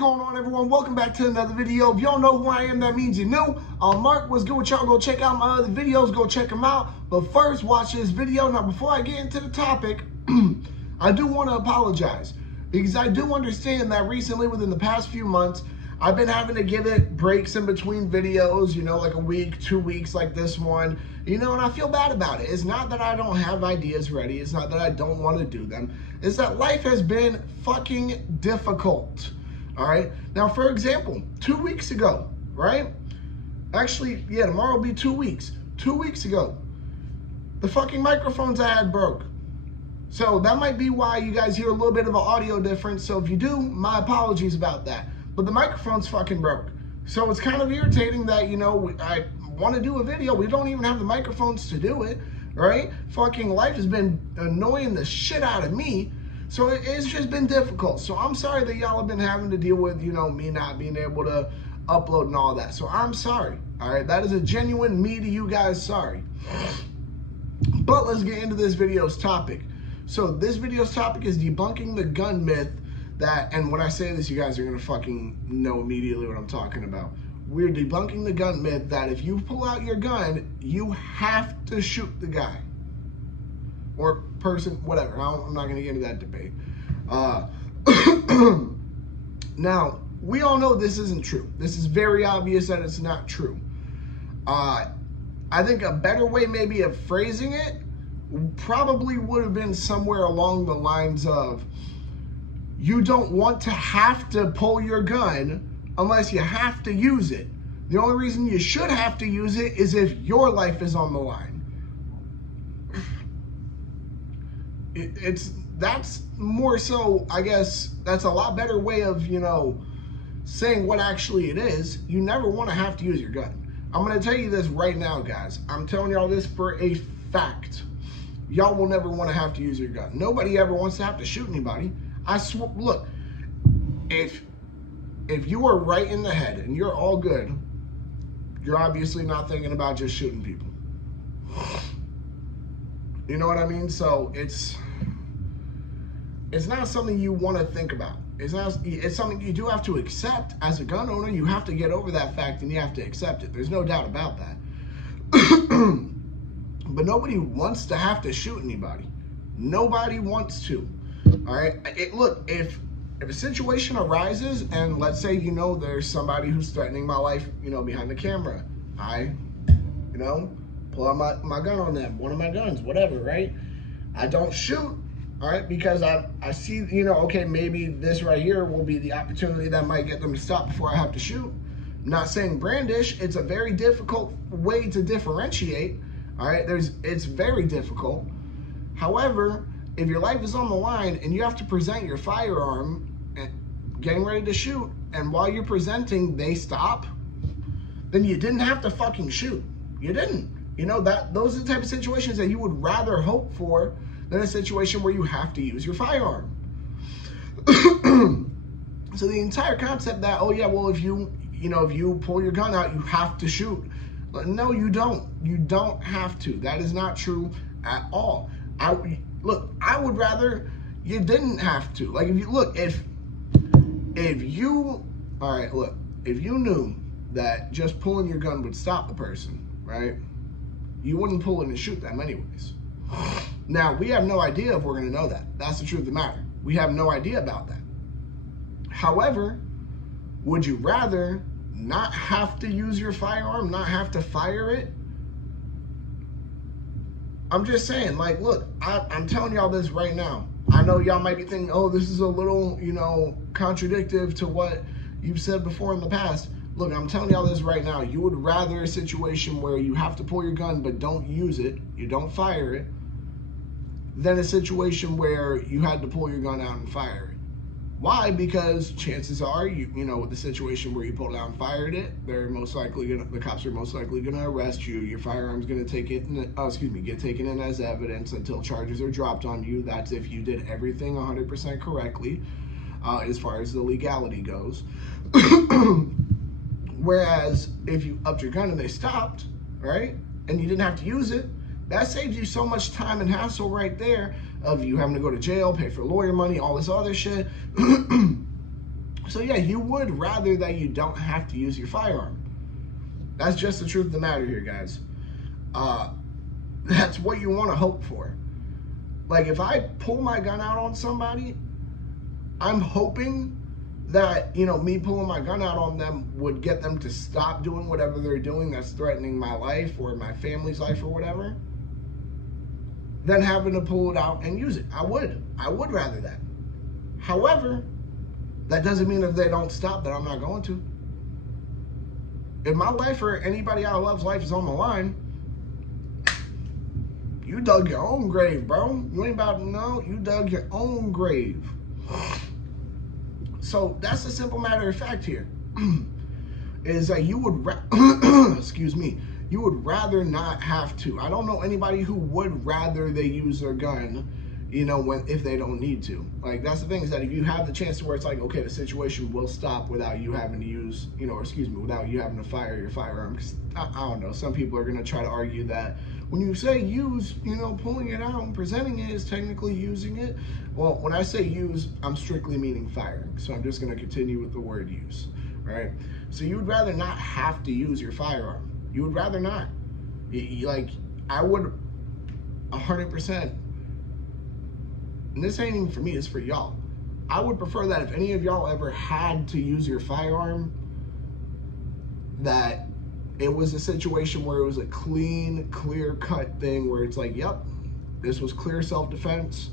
going on, everyone? Welcome back to another video. If you don't know who I am, that means you know. Mark, what's good with y'all? Go check out my other videos. Go check them out. But first, watch this video. Now, before I get into the topic, I do want to apologize because I do understand that recently, within the past few months, I've been having to give it breaks in between videos, you know, like a week, 2 weeks like this one, you know, and I feel bad about it. It's not that I don't have ideas ready. It's not that I don't want to do them. It's that life has been fucking difficult. All right. Now, for example, 2 weeks ago, right? Actually, yeah, tomorrow will be 2 weeks. 2 weeks ago, the fucking microphones I had broke. So that might be why you guys hear a little bit of an audio difference. So if you do, my apologies about that. But the microphone's fucking broke. So it's kind of irritating that, you know, I want to do a video. We don't even have the microphones to do it, right? Fucking life has been annoying the shit out of me. So it's just been difficult. So I'm sorry that y'all have been having to deal with, you know, me not being able to upload and all that. So I'm sorry, all right? That is a genuine me to you guys sorry. But let's get into this video's topic. So this video's topic is debunking the gun myth that, and when I say this, you guys are gonna fucking know immediately what I'm talking about. We're debunking the gun myth that if you pull out your gun, you have to shoot the guy. Or person, whatever. I'm not going to get into that debate. Now, we all know this isn't true. This is very obvious that it's not true. I think a better way maybe of phrasing it probably would have been somewhere along the lines of, you don't want to have to pull your gun unless you have to use it. The only reason you should have to use it is if your life is on the line. That's more so, I guess, that's a lot better way of, you know, saying what actually it is. You never want to have to use your gun. I'm going to tell you this right now, guys. I'm telling y'all this for a fact. Y'all will never want to have to use your gun. Nobody ever wants to have to shoot anybody. I swear, look, if you are right in the head and you're all good, you're obviously not thinking about just shooting people. You know what I mean? So it's not something you want to think about. It's something you do have to accept as a gun owner. You have to get over that fact and you have to accept it. There's no doubt about that. But nobody wants to have to shoot anybody. Nobody wants to. All right. Look, if a situation arises and let's say, you know, there's somebody who's threatening my life, you know, behind the camera, I, you know, pull out my gun on them, one of my guns, whatever, right? I don't shoot, all right, because I see, you know, okay, maybe this right here will be the opportunity that might get them to stop before I have to shoot. I'm not saying brandish. It's a very difficult way to differentiate, all right? It's very difficult. However, if your life is on the line and you have to present your firearm and getting ready to shoot, and while you're presenting, they stop, then you didn't have to fucking shoot. You didn't. You know, those are the type of situations that you would rather hope for than a situation where you have to use your firearm. So the entire concept that, oh yeah, well, if you pull your gun out, you have to shoot. No, you don't. You don't have to. That is not true at all. I would rather you didn't have to. Like, if you knew that just pulling your gun would stop the person, right? You wouldn't pull it and shoot them anyways. Now, we have no idea if we're going to know that. That's the truth of the matter. We have no idea about that. However, would you rather not have to use your firearm, not have to fire it? I'm just saying, like, look, I'm telling y'all this right now. I know y'all might be thinking, oh, this is a little, you know, contradictory to what you've said before in the past. Look, I'm telling y'all this right now. You would rather a situation where you have to pull your gun but don't use it, you don't fire it, than a situation where you had to pull your gun out and fire it. Why? Because chances are, you know, with the situation where you pulled it out and fired it, the cops are most likely gonna arrest you. Your firearm's gonna get taken in as evidence until charges are dropped on you. That's if you did everything 100% correctly, as far as the legality goes. Whereas if you upped your gun and they stopped, right, and you didn't have to use it, that saves you so much time and hassle right there of you having to go to jail, pay for lawyer money, all this other shit. So yeah, you would rather that you don't have to use your firearm. That's just the truth of the matter here, guys. That's what you want to hope for. Like, if I pull my gun out on somebody, I'm hoping that, you know, me pulling my gun out on them would get them to stop doing whatever they're doing that's threatening my life or my family's life or whatever, than having to pull it out and use it. I would rather that. However, that doesn't mean if they don't stop that I'm not going to. If my life or anybody I love's life is on the line, you dug your own grave, bro. You ain't about to know. You dug your own grave. So that's the simple matter of fact here. Is that you would, excuse me, you would rather not have to. I don't know anybody who would rather they use their gun, you know, if they don't need to. Like, that's the thing, is that if you have the chance to where it's like, okay, the situation will stop without you having to use, you know, or excuse me, without you having to fire your firearm. Because I don't know, some people are going to try to argue that when you say use, you know, pulling it out and presenting it is technically using it. Well, when I say use, I'm strictly meaning firing. So I'm just going to continue with the word use, right? So you would rather not have to use your firearm. You would rather not. Like, I would 100%, and this ain't even for me, it's for y'all. I would prefer that if any of y'all ever had to use your firearm, that it was a situation where it was a clean, clear-cut thing where it's like, yep, this was clear self-defense,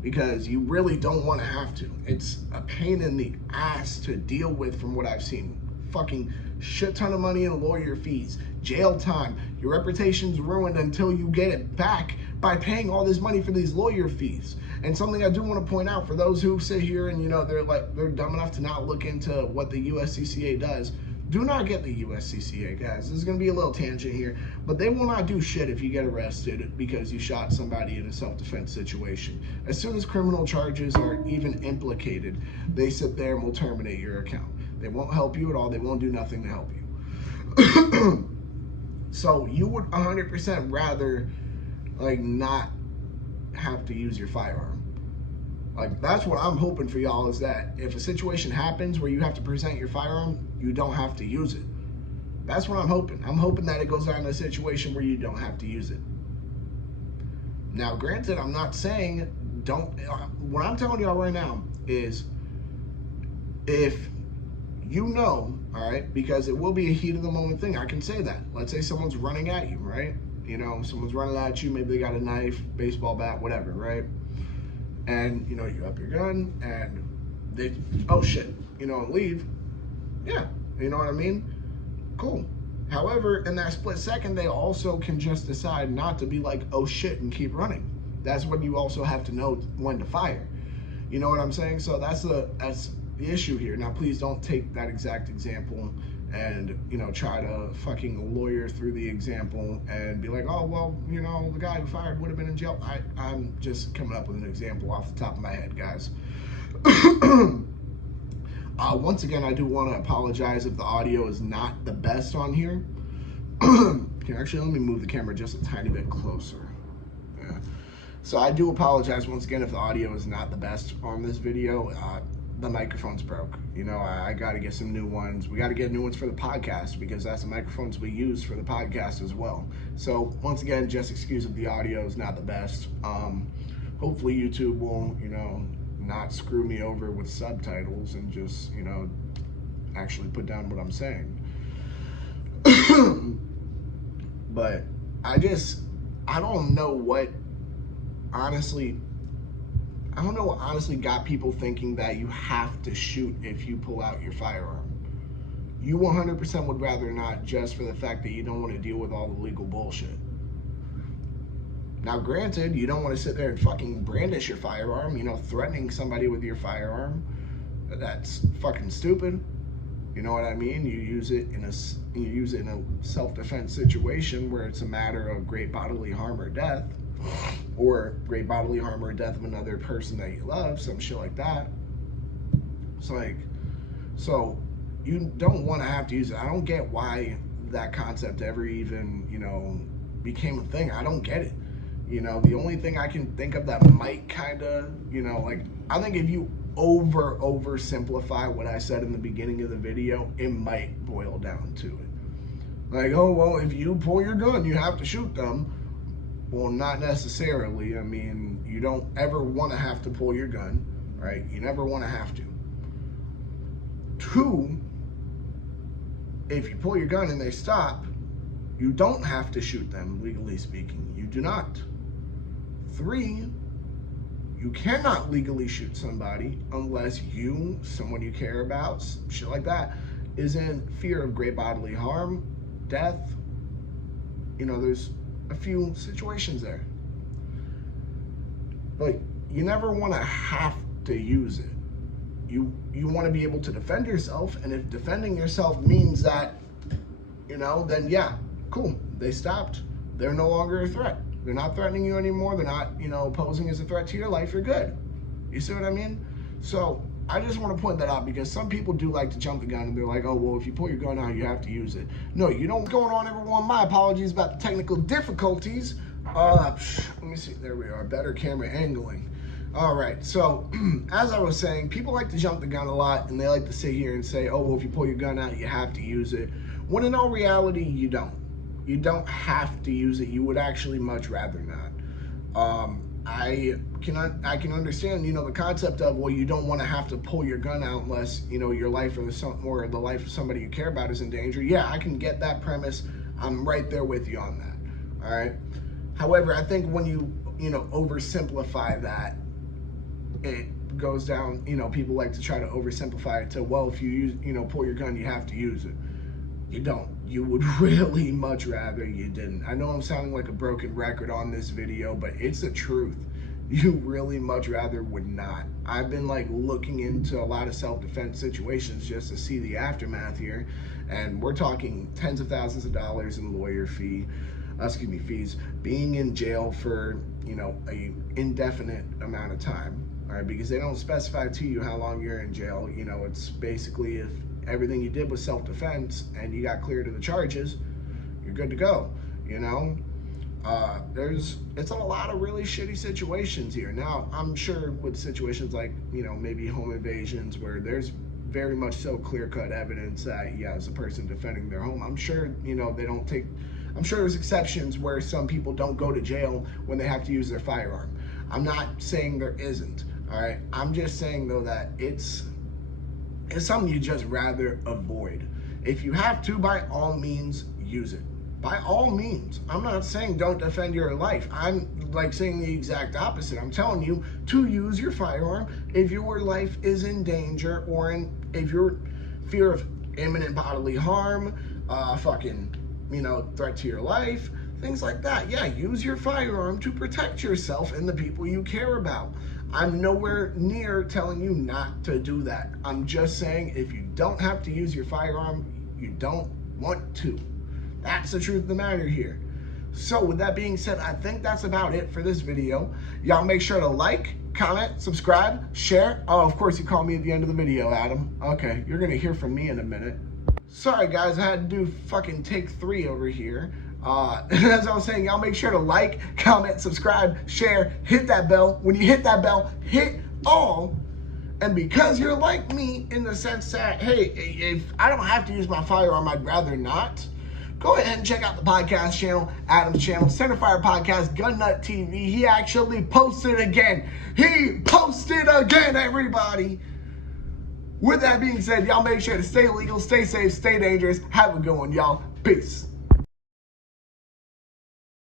because you really don't want to have to. It's a pain in the ass to deal with from what I've seen. Fucking shit ton of money in lawyer fees, jail time, your reputation's ruined until you get it back by paying all this money for these lawyer fees. And something I do want to point out for those who sit here and, you know, they're dumb enough to not look into what the USCCA does. Do not get the USCCA, guys. This is going to be a little tangent here, but they will not do shit if you get arrested because you shot somebody in a self-defense situation. As soon as criminal charges are even implicated, they sit there and will terminate your account. They won't help you at all. They won't do nothing to help you. So you would 100% rather, like, not have to use your firearm. Like, that's what I'm hoping for y'all, is that if a situation happens where you have to present your firearm, you don't have to use it. That's what I'm hoping. I'm hoping that it goes down to a situation where you don't have to use it. Now, granted, I'm not saying don't. What I'm telling y'all right now is, if you know, all right, because it will be a heat of the moment thing. I can say that. Let's say someone's running at you, right? You know, someone's running at you. Maybe they got a knife, baseball bat, whatever, right? And, you know, you up your gun and they, oh shit, you know, leave. Yeah, you know what I mean? Cool. However, in that split second, they also can just decide not to be like, oh shit, and keep running. That's when you also have to know when to fire. You know what I'm saying? So that's the issue here. Now, please don't take that exact example and, you know, try to fucking lawyer through the example and be like, oh, well, you know, the guy who fired would have been in jail. I'm just coming up with an example off the top of my head, guys. Once again, I do want to apologize if the audio is not the best on here. Actually, let me move the camera just a tiny bit closer. Yeah. So I do apologize once again if the audio is not the best on this video. The microphone's broke. You know, I got to get some new ones. We got to get new ones for the podcast, because that's the microphones we use for the podcast as well. So once again, just excuse if the audio is not the best. Hopefully YouTube will, you know, not screw me over with subtitles and just, you know, actually put down what I'm saying. But I don't know what honestly got people thinking that you have to shoot if you pull out your firearm. You 100% would rather not, just for the fact that you don't want to deal with all the legal bullshit. Now, granted, you don't want to sit there and fucking brandish your firearm, you know, threatening somebody with your firearm. That's fucking stupid. You know what I mean? You use it in a self-defense situation where it's a matter of great bodily harm or death, or great bodily harm or death of another person that you love, some shit like that. It's like, so you don't want to have to use it. I don't get why that concept ever even, you know, became a thing. I don't get it. You know, the only thing I can think of that might kind of, you know, like, I think if you oversimplify what I said in the beginning of the video, it might boil down to it. Like, oh, well, if you pull your gun, you have to shoot them. Well, not necessarily. I mean, you don't ever want to have to pull your gun, right? You never want to have to. 2, if you pull your gun and they stop, you don't have to shoot them, legally speaking. You do not. 3, you cannot legally shoot somebody unless you, someone you care about, shit like that, is in fear of great bodily harm, death. You know, there's a few situations there. But you never want to have to use it. You want to be able to defend yourself, and if defending yourself means that, you know, then yeah, cool. They stopped. They're no longer a threat. They're not threatening you anymore. They're not, you know, posing as a threat to your life. You're good. You see what I mean? So I just want to point that out, because some people do like to jump the gun and they're like, oh, well, if you pull your gun out, you have to use it. No, you don't. What's going on, everyone? My apologies about the technical difficulties. Let me see. There we are. Better camera angling. All right. So as I was saying, people like to jump the gun a lot, and they like to sit here and say, oh, well, if you pull your gun out, you have to use it. When in all reality, you don't. You don't have to use it. You would actually much rather not. I can understand, you know, the concept of, well, you don't want to have to pull your gun out unless, you know, your life or the life of somebody you care about is in danger. Yeah, I can get that premise. I'm right there with you on that. All right. However, I think when you know, oversimplify that, it goes down, you know, people like to try to oversimplify it to, well, if you pull your gun, you have to use it. You don't. You would really much rather you didn't. I know I'm sounding like a broken record on this video, but it's the truth. You really much rather would not. I've been like looking into a lot of self-defense situations just to see the aftermath here, and we're talking tens of thousands of dollars in lawyer fees, being in jail for, you know, a indefinite amount of time. All right, because they don't specify to you how long you're in jail. You know, it's basically if everything you did was self-defense and you got cleared of the charges, you're good to go. You know, it's a lot of really shitty situations here. Now, I'm sure with situations like, you know, maybe home invasions where there's very much so clear-cut evidence that, yeah, it's a person defending their home. I'm sure, you know, I'm sure there's exceptions where some people don't go to jail when they have to use their firearm. I'm not saying there isn't, all right? I'm just saying, though, that it's something you just rather avoid. If you have to, by all means, use it. By all means. I'm not saying don't defend your life. I'm like saying the exact opposite. I'm telling you to use your firearm if your life is in danger, or if you're fear of imminent bodily harm, you know, threat to your life, things like that. Yeah, use your firearm to protect yourself and the people you care about. I'm nowhere near telling you not to do that. I'm just saying if you don't have to use your firearm, you don't want to. That's the truth of the matter here. So with that being said, I think that's about it for this video. Y'all make sure to like, comment, subscribe, share. Oh, of course you call me at the end of the video, Adam. Okay, you're gonna hear from me in a minute. Sorry guys, I had to do fucking take 3 over here. As I was saying, y'all make sure to like, comment, subscribe, share, hit that bell. When you hit that bell, hit all. And because you're like me in the sense that, hey, if I don't have to use my firearm, I'd rather not, go ahead and check out the podcast channel, Adam's channel, Centerfire Podcast, Gun Nut TV. He actually posted again. He posted again, everybody. With that being said, y'all make sure to stay legal, stay safe, stay dangerous. Have a good one, y'all. Peace.